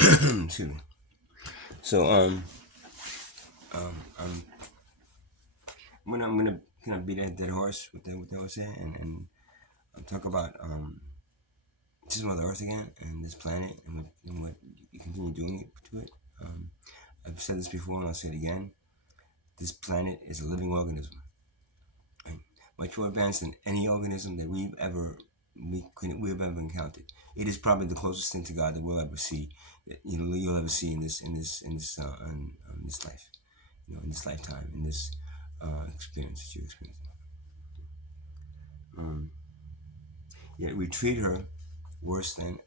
Excuse me. So I'm I'm gonna kind of beat that dead horse with what I was saying, and talk about just Mother Earth again and this planet and what you continue doing it to it. Um, I've said this before and I'll say it again. This planet is a living organism, right? Much more advanced than any organism that we've ever encountered. It is probably the closest thing to God that we'll ever see. You'll ever see in this life, in this lifetime, in this experience that you experience. Um, Yet we treat her worse than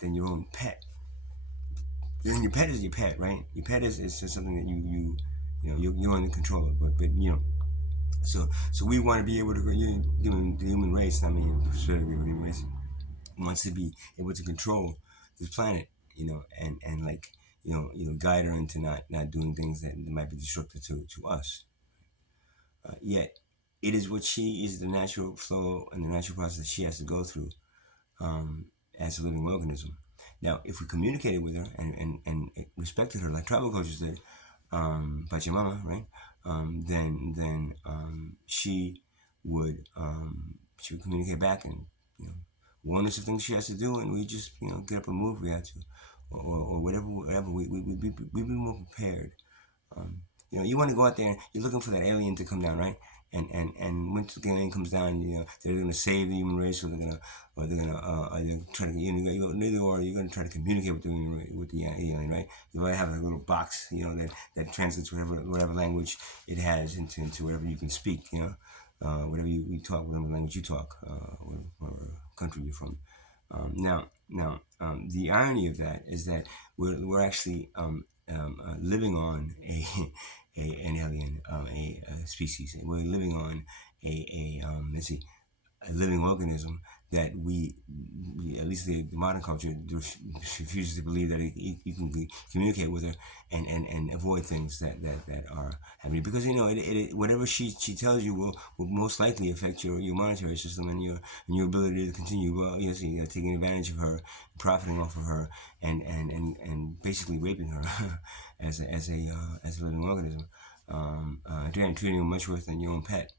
your own pet. Then your pet is your pet, right? Your pet is just something that you're in control of. But so we want to be able to doing the human race. I mean, specifically the human race wants to be able to control this planet, and like guide her into not doing things that might be disruptive to us. Yet it is what she is the natural flow and the natural process that she has to go through um, as a living organism. Now, if we communicated with her and respected her like tribal cultures did, Pachamama, right? Then she would communicate back and warn us of things she has to do, and we just get up and move if we had to, or whatever we'd be more prepared. You want to go out there and you're looking for that alien to come down, right? And when the alien comes down, they're gonna save the human race, or they're try to neither or you're gonna try to communicate with the alien, right? You might have a little box, that translates whatever language it has into whatever you can speak, whatever you talk, whatever language you talk, whatever country you're from. The irony of that is that we're actually living on an alien, a species. We're living on let's see, a living organism that we at least the modern culture refuses to believe that you can communicate with her and avoid things that are happening, because whatever she tells you will most likely affect your monetary system and your ability to continue so taking advantage of her, profiting off of her, and basically raping her as a living organism. Again, treating her much worse than your own pet.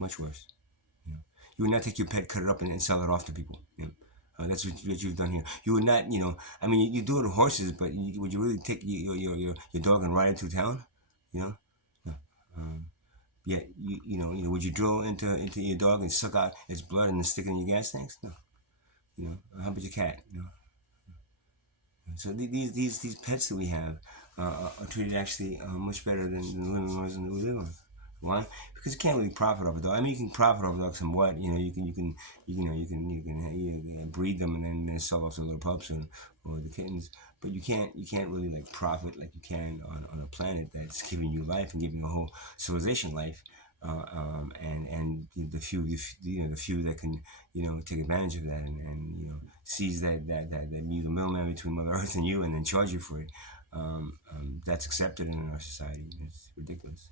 Much worse. You would not take your pet, cut it up, and sell it off to people. That's what you've done here. You would not, I mean, you do it with horses, but would you really take your dog and ride it through town? You know, no. Yet would you drill into your dog and suck out its blood and then stick it in your gas tanks? No. How about your cat? So these pets that we have are treated actually much better than the living ones that we live on. Why? Because you can't really profit off a dog. I mean, you can profit off a dog somewhat. You can breed them and then sell off to little pups or the kittens. But you can't really like profit like you can on a planet that's giving you life and giving a whole civilization life. And the few that can take advantage of that and sees that you the middleman between Mother Earth and you and then charge you for it. That's accepted in our society. It's ridiculous.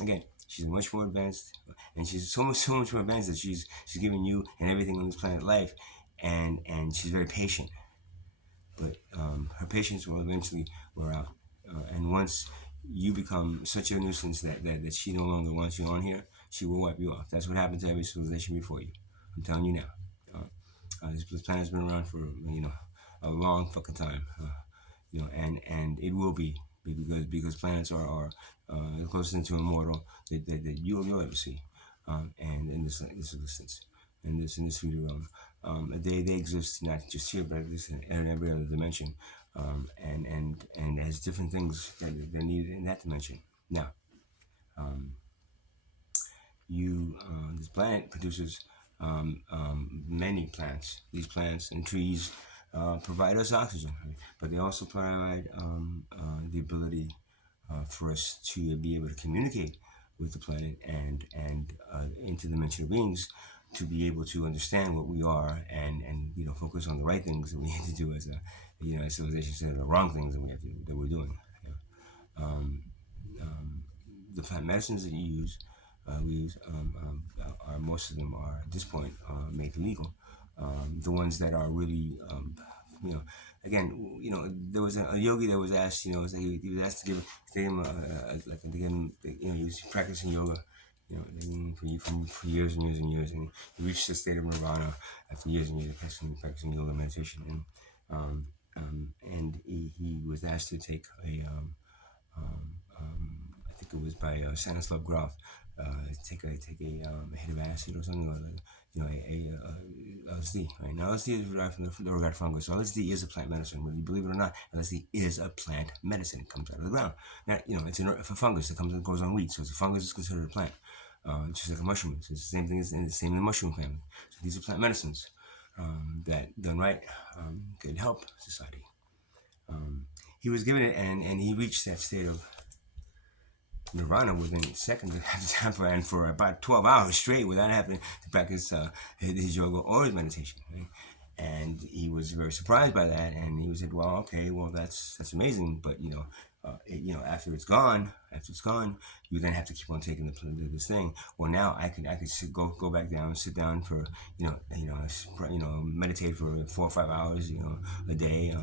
Again, she's much more advanced, and she's so much more advanced that she's giving you and everything on this planet life, and she's very patient. But her patience will eventually wear out, and once you become such a nuisance that she no longer wants you on here, she will wipe you off. That's what happened to every civilization before you. I'm telling you now. This planet's been around for a long fucking time, and it will be because planets are the closest to immortal that you'll ever see, and in this existence, in this 3D realm, they exist not just here but exist in every other dimension, and has different things that are needed in that dimension. Now, this planet produces many plants. These plants and trees provide us oxygen, right? But they also provide the ability for us to be able to communicate with the planet and interdimensional beings to be able to understand what we are and focus on the right things that we need to do as a civilization instead of the wrong things that we're doing. The plant medicines that we use are most of them are at this point made legal. The ones that are really again, there was a yogi that was asked, it was like he was asked to give him like to give him, he was practicing yoga, for years and years and years, and he reached the state of nirvana after years and years of practicing yoga meditation, and he was asked to take I think it was by Stanislav Grof, take a hit of acid or something, or like, LSD. Right now, LSD is derived from the organic fungus. So LSD is a plant medicine. Whether you believe it or not, LSD is a plant medicine. It comes out of the ground. Now, it's a fungus that comes and goes on weeds. So it's a fungus is considered a plant, just like a mushroom. It's the same thing as the same in the mushroom family. So these are plant medicines that done right could help society. He was given it, and he reached that state of nirvana within seconds of that time, and for about 12 hours straight without having to practice his yoga or his meditation. Right? And he was very surprised by that, and he said, "Well, okay, well that's amazing, but after it's gone, you then have to keep on taking this thing. Well, now I could go back down, sit down for meditate for 4 or 5 hours, a day,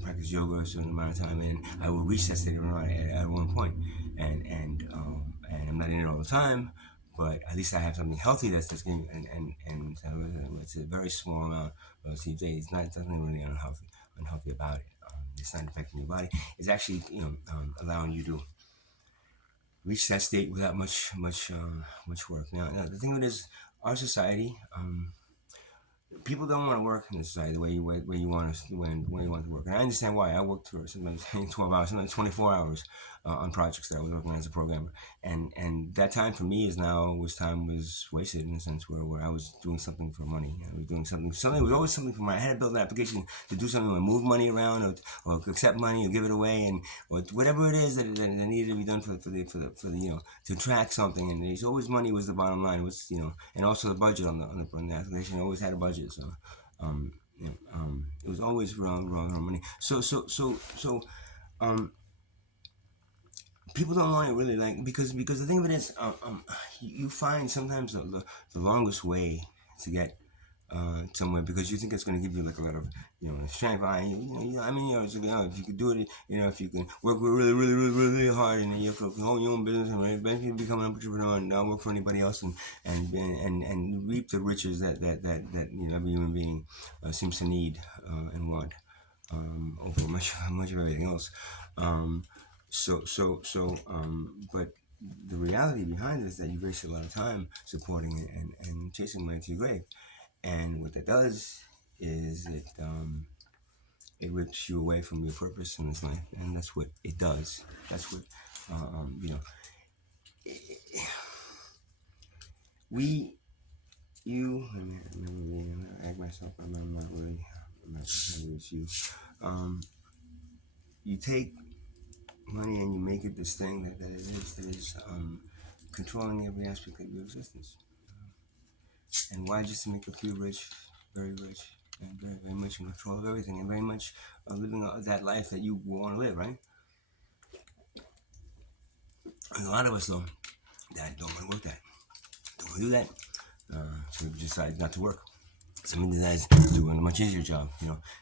practice yoga a certain amount of time, and I will reach that state of nirvana at one point, and I'm not in it all the time." But at least I have something healthy that's giving, and it's a very small amount of CJ. It's nothing really unhealthy about it. It's not affecting your body. It's actually allowing you to reach that state without much work. Now the thing of it is, our society, people don't want to work in this society the way you want to work, and I understand why. I worked for sometimes 12 hours, sometimes 24 hours on projects that I was working on as a programmer, and that time for me was wasted in a sense where I was doing something for money. I was doing something was always something for money. I had to build an application to do something, like move money around or accept money or give it away, and or whatever it is that needed to be done for the to track something. And there's always money was the bottom line. It was and also the budget on the application. I always had a budget, so it was always wrong money. So people don't want it really, like, because the thing of it is, you find sometimes the longest way to get somewhere, because you think it's going to give you like a lot of strength. It's like, if you could do it, if you can work really really really really hard, and you have to own your own business and eventually become an entrepreneur and not work for anybody else, and reap the riches that every human being seems to need and want over much of everything else. But the reality behind it is that you waste a lot of time supporting it and chasing money to your grave. And what that does is it rips you away from your purpose in this life, and that's what it does. That's what I act myself. I'm not really it's you. You take money and you make it this thing that it is controlling every aspect of your existence. And why? Just to make a few rich, very rich, and very, very much in control of everything, and very much living that life that you want to live, right? And a lot of us, though, that don't want to work that. Don't want to do that. So we decide not to work. Somebody decides doing a much easier job,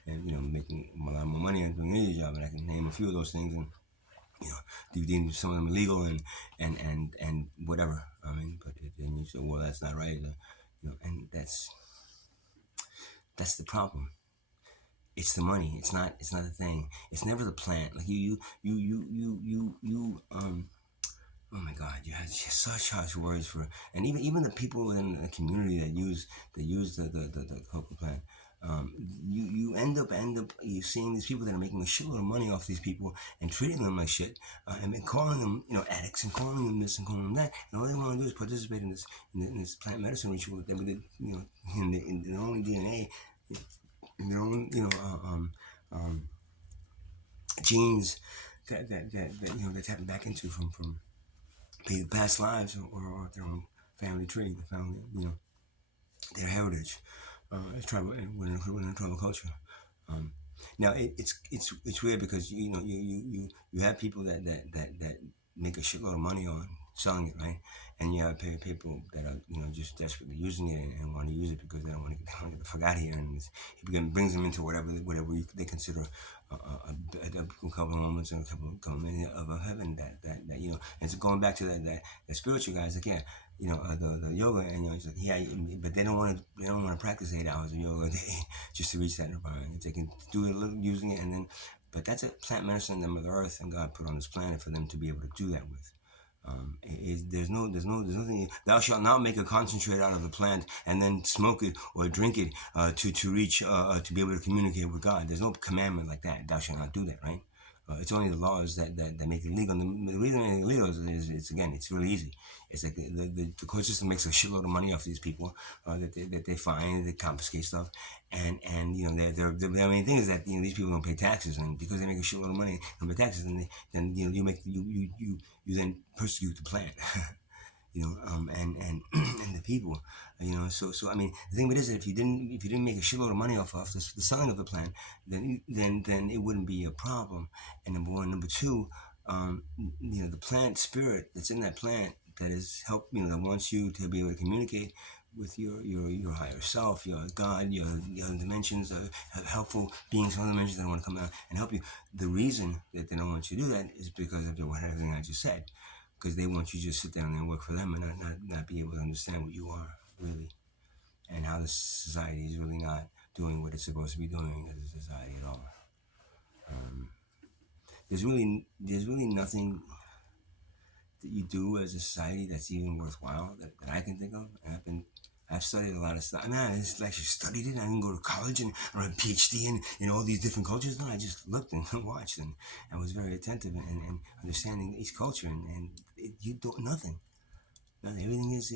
and making a lot more money and doing an easier job. And I can name a few of those things, and some of them illegal and whatever. But then you say, well, that's not right. And that's the problem. It's the money. It's not the thing. It's never the plant. Like you oh my God, you had such harsh words for, and even the people within the community that use the cocoa plant. You end up you seeing these people that are making a shitload of money off these people and treating them like shit, and then calling them addicts and calling them this and calling them that, and all they want to do is participate in this plant medicine ritual that we did, in their own DNA, in their own genes that they tap back into from past lives or their own family tree, the family, their heritage. It's tribal, within tribal culture. Now it's weird because you have people that make a shitload of money on selling it, right? And you have people that are, just desperately using it and want to use it because they don't want to get the fuck out of here, and it brings them into whatever they consider a couple of moments and a couple of minutes of heaven. That it's going back to that spiritual guys again. The yoga, and it's like, yeah, but they don't want to practice 8 hours of yoga a day just to reach that nirvana. If they can do a little using it, and then, but that's a plant medicine that Mother Earth and God put on this planet for them to be able to do that with. There's nothing. Thou shalt not make a concentrate out of the plant and then smoke it or drink it to reach to be able to communicate with God. There's no commandment like that. Thou shalt not do that, right? It's only the laws that make it legal. And the reason it's illegal is it's really easy. It's like the court system makes a shitload of money off these people that they fine, they confiscate stuff, and the main thing is that these people don't pay taxes, and because they make a shitload of money and pay taxes, then you then persecute the plant. And and the people, So I mean, the thing of it is that if you didn't make a shitload of money off the selling of the plant, then it wouldn't be a problem. And number one, number two, the plant spirit that's in that plant that is that wants you to be able to communicate with your higher self, your God, your other dimensions, helpful beings from other dimensions that want to come out and help you. The reason that they don't want you to do that is because of everything I just said. Because they want you to just sit down and work for them and not be able to understand what you are really, and how the society is really not doing what it's supposed to be doing as a society at all. There's really nothing that you do as a society that's even worthwhile that I can think of. And I've studied a lot of stuff. I mean, I just actually studied it. I didn't go to college and I read a PhD in all these different cultures. No, I just looked and watched and I was very attentive and understanding each culture. And you do nothing. Everything is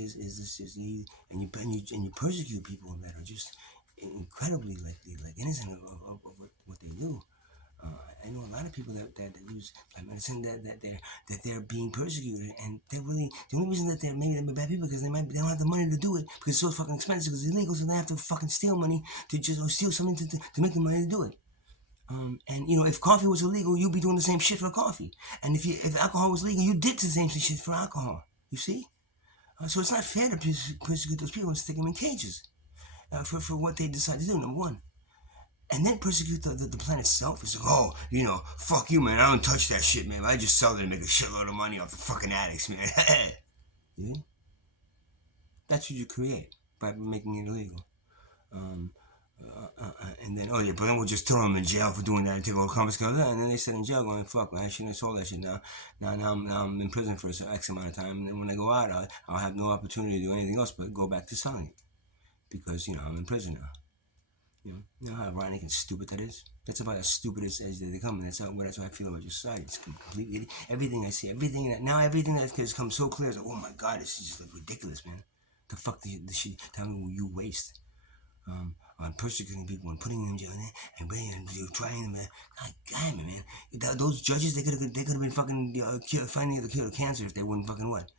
you, and you persecute people that are just incredibly like innocent of what they do. I know a lot of people that use plant medicine that they're being persecuted, and they're really the only reason that they're bad people because they don't have the money to do it because it's so fucking expensive because it's illegal, so they have to fucking steal money or steal something to make the money to do it. And if coffee was illegal, you'd be doing the same shit for coffee, and if alcohol was legal, you did the same shit for alcohol. You see, so it's not fair to persecute those people and stick them in cages for what they decide to do. Number one. And then persecute the plant itself. It's like, fuck you, man. I don't touch that shit, man. I just sell it and make a shitload of money off the fucking addicts, man. You see? That's what you create by making it illegal. And then, but then we'll just throw them in jail for doing that and take all the confiscate. And then they sit in jail going, fuck, man, I shouldn't have sold that shit now. Now I'm in prison for X amount of time. And then when I go out, I'll have no opportunity to do anything else but go back to selling it. Because, I'm in prison now. You know how ironic and stupid that is? That's about as stupid as they come, and that's how I feel about your society. It's completely, everything I see, everything that has come so clear is like, oh my God, it's just like ridiculous, man. The fuck the shit time you waste on persecuting people and putting them in jail and trying them, man. God damn it, man. Those judges, they could have been fucking finding the cure of cancer if they wouldn't fucking what?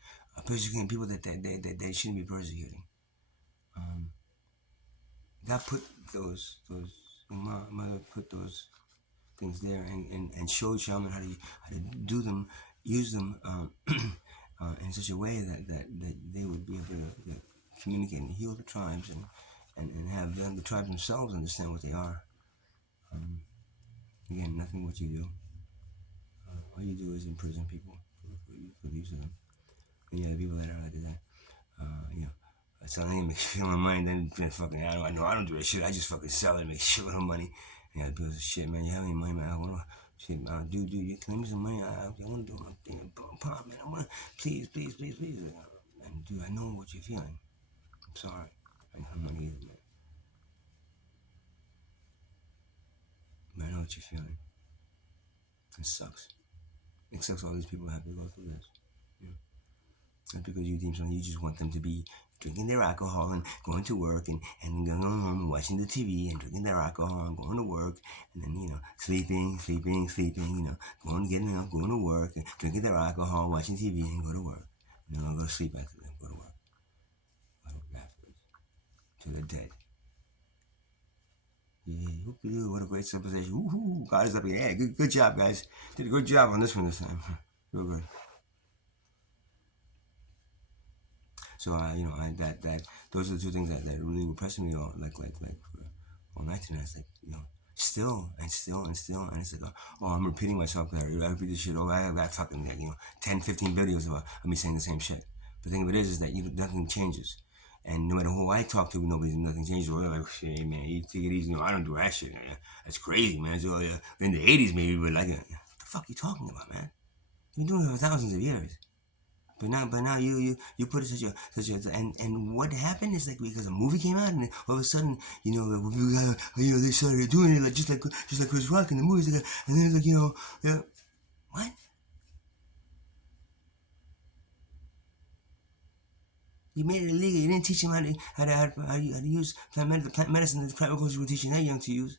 Persecuting people that they shouldn't be persecuting. God put those mother put those things there and showed shaman how to do them, use them in such a way that they would be able to communicate and heal the tribes and have the tribes themselves understand what they are. Again, nothing what you do. All you do is imprison people for the use of them. And you have people that are like that. Selling it makes you feel my money, then fucking, I don't do that shit. I just fucking sell it and make shit of money. And people say, shit, man, you have any money, man? I want to, shit, dude, you can lend me some money? I want to do my thing, pop, man. I want to, please. And dude, I know what you're feeling. I'm sorry. I don't have money either, man. But I know what you're feeling. It sucks. It sucks all these people have to go through this. Not because you deem something, you just want them to be drinking their alcohol and going to work and going home and watching the TV and drinking their alcohol and going to work and then, sleeping, going to work and drinking their alcohol, watching TV and go to work. And then I'll go to sleep after them, go to work. Go to work afterwards. Till they're dead. Yeah, what a great civilization. Woohoo, God is up here. Yeah, good job, guys. Did a good job on this one this time. Real good. So those are the two things that really were pressing me all night tonight. It's like, still and still and still, and it's like, oh, I'm repeating myself. I repeat this shit. Oh, I have got fucking 10, 15 videos of me saying the same shit. But the thing of it is that nothing changes. And no matter who I talk to, nothing changes. Or they're like, shit, man, you take it easy. I don't do that shit. Man. That's crazy, man. So, in the 80s, maybe, but like, what the fuck you talking about, man? You've been doing it for thousands of years. But now you put it such a and what happened is like because a movie came out and all of a sudden they started doing it like just like Chris Rock in the movies and then it's like what. You made it illegal. You didn't teach them how to use plant medicine, the plant medicine you were teaching that young to use.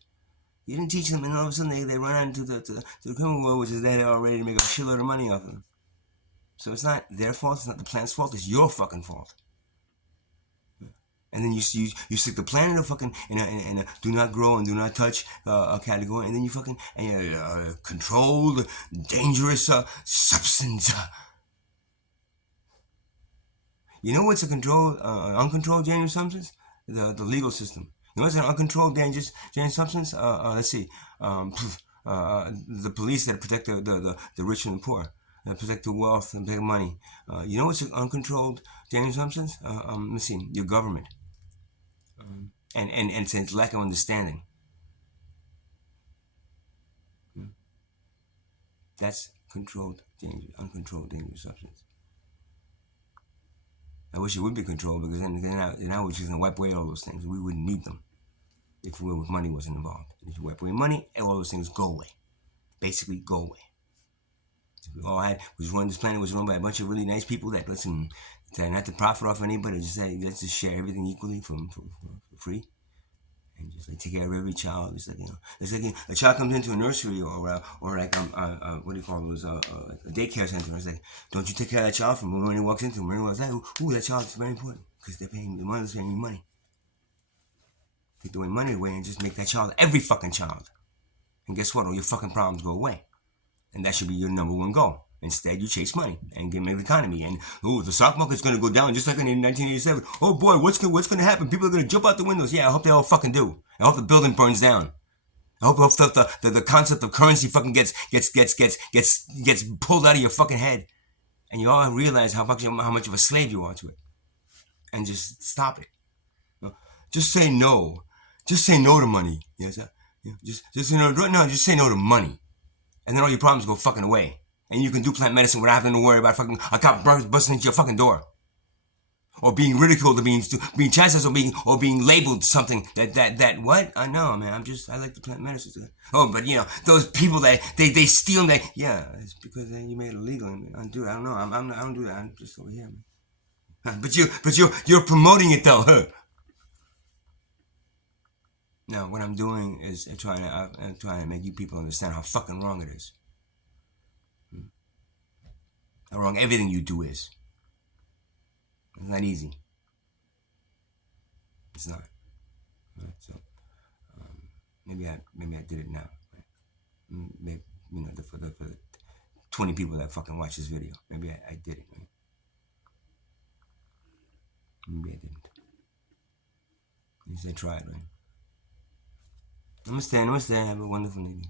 You didn't teach them, and all of a sudden they run out into the criminal world, which is that they're already to make a shitload of money off of them. So it's not their fault. It's not the plant's fault. It's your fucking fault. And then you stick the plant in a fucking in a do not grow and do not touch category, and then you fucking controlled dangerous substance. You know what's a controlled uncontrolled dangerous substance? The legal system. You know what's an uncontrolled dangerous substance? Let's see. The police that protect the rich and the poor. Protect the wealth and protect money. You know what's an uncontrolled dangerous substance? Let's see, your government. And it's lack of understanding. That's uncontrolled dangerous substance. I wish it would be controlled because then now we're just gonna wipe away all those things. We wouldn't need them if money wasn't involved. If you wipe away money, all those things go away. Basically, go away. This planet was run by a bunch of really nice people that listen, not to profit off anybody, just say let's just share everything equally for free, and just like take care of every child. It's like it's like a child comes into a nursery or like what do you call those like a daycare center. It's like, don't you take care of that child from when he walks into them? When like, ooh, that child is very important because the mother's paying you money. Take the money away and just make that child every fucking child, and guess what? All your fucking problems go away. And that should be your number one goal. Instead, you chase money and get the economy. And the stock market's going to go down just like in 1987. Oh boy, what's going to happen? People are going to jump out the windows. Yeah, I hope they all fucking do. I hope the building burns down. I hope the concept of currency fucking gets pulled out of your fucking head, and you all realize how much of a slave you are to it, and just stop it. Just say no. Just say no to money. Yes, just say no. No, just say no to money. And then all your problems go fucking away. And you can do plant medicine without having to worry about fucking a cop busting into your fucking door. Or being ridiculed or being chastised or being labeled something that what? I know, man. I like the plant medicine. Oh, but those people that they steal and it's because you made it illegal. I do. I don't know. I don't do that. I'm just over here, man. But you're promoting it though, huh? Now, what I'm doing is trying to make you people understand how fucking wrong it is. How wrong everything you do is. It's not easy. It's not. Right? So maybe I did it now. Right? Maybe for the 20 people that fucking watch this video, maybe I did it. Right? Maybe I didn't. At least I tried, right? Namaste. Have a wonderful evening.